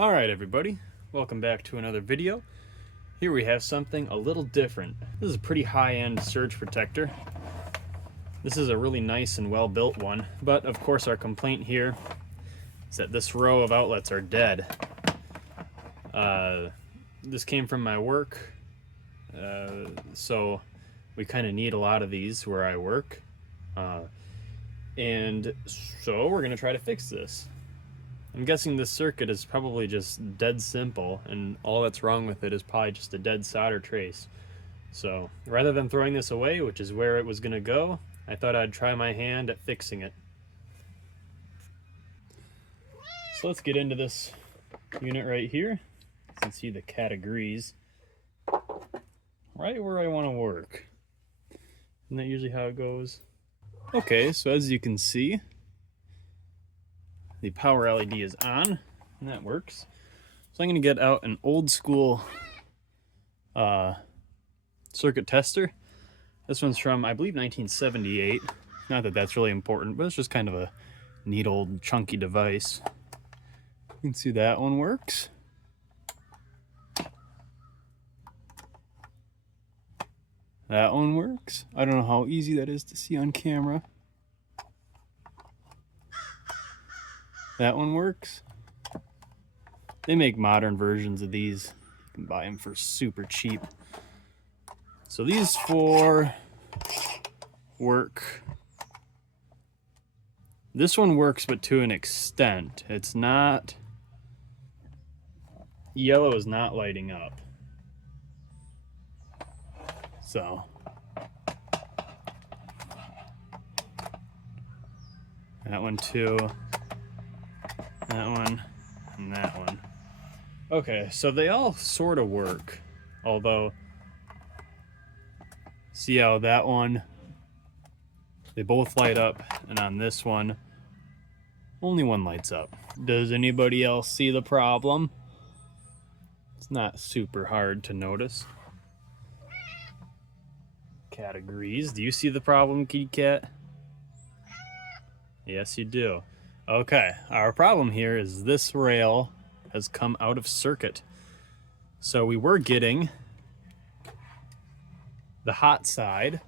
Alright everybody, welcome back to another video. Here we have something a little different. This is a pretty high-end surge protector. This is a really nice and well-built one, but of course our complaint here is that this row of outlets are dead. This came from my work, so we kind of need a lot of these where I work. And so we're going to try to fix this. I'm guessing this circuit is probably just dead simple, and all that's wrong with it is probably just a dead solder trace. So rather than throwing this away, which is where it was going to go, I thought I'd try my hand at fixing it. So let's get into this unit right here. You can see the categories right where I want to work. Isn't that usually how it goes? Okay, so as you can see, the power LED is on, and that works. So I'm going to get out an old school circuit tester. This one's from, I believe, 1978. Not that that's really important, but it's just kind of a neat old chunky device. You can see that one works. That one works. I don't know how easy that is to see on camera. That one works. They make modern versions of these. You can buy them for super cheap. So these four work. This one works, but to an extent. It's not... Yellow is not lighting up. So... that one too. That one, and that one. Okay, so they all sort of work, although, see how that one, they both light up, and on this one, only one lights up. Does anybody else see the problem? It's not super hard to notice. Categories, do you see the problem, kitty cat? Yes, you do. Okay, our problem here is this rail has come out of circuit. So we were getting the hot side.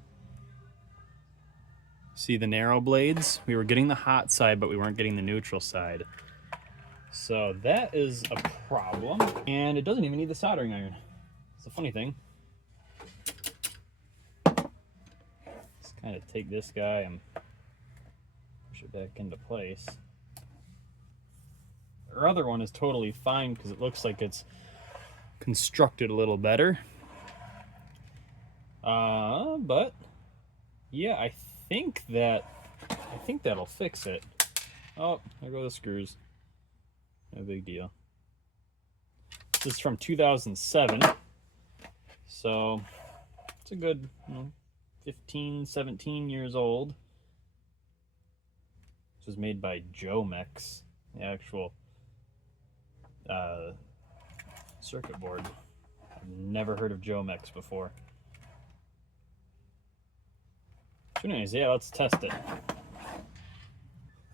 See the narrow blades? We were getting the hot side, but we weren't getting the neutral side. So that is a problem, and it doesn't even need the soldering iron. It's a funny thing. Let's kind of take this guy and push it back into place. Our other one is totally fine because it looks like it's constructed a little better. But yeah, I think that'll fix it. Oh, there go the screws. No big deal. This is from 2007, so it's a good 15, 17 years old. This was made by Jomex, the actual circuit board. I've never heard of Jomex before. So anyways, yeah, let's test it.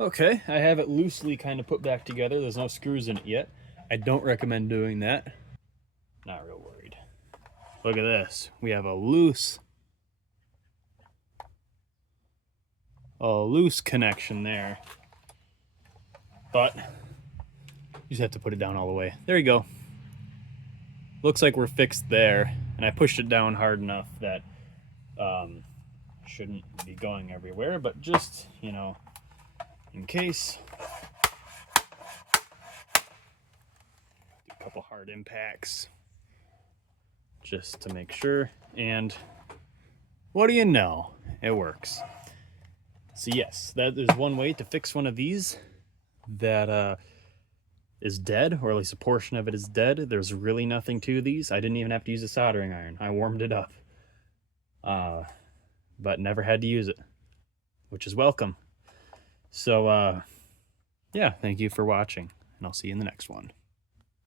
Okay, I have it loosely kind of put back together. There's no screws in it yet. I don't recommend doing that. Not real worried. Look at this. We have a loose connection there. But you just have to put it down all the way. There you go. Looks like we're fixed there, and I pushed it down hard enough that shouldn't be going everywhere, but just, you know, in case. Do a couple hard impacts just to make sure, and what do you know? It works. So yes, that is one way to fix one of these that is dead, or at least a portion of it is dead. There's really nothing to these. I didn't even have to use a soldering iron. I warmed it up. But never had to use it, which is welcome. So, yeah, thank you for watching, and I'll see you in the next one.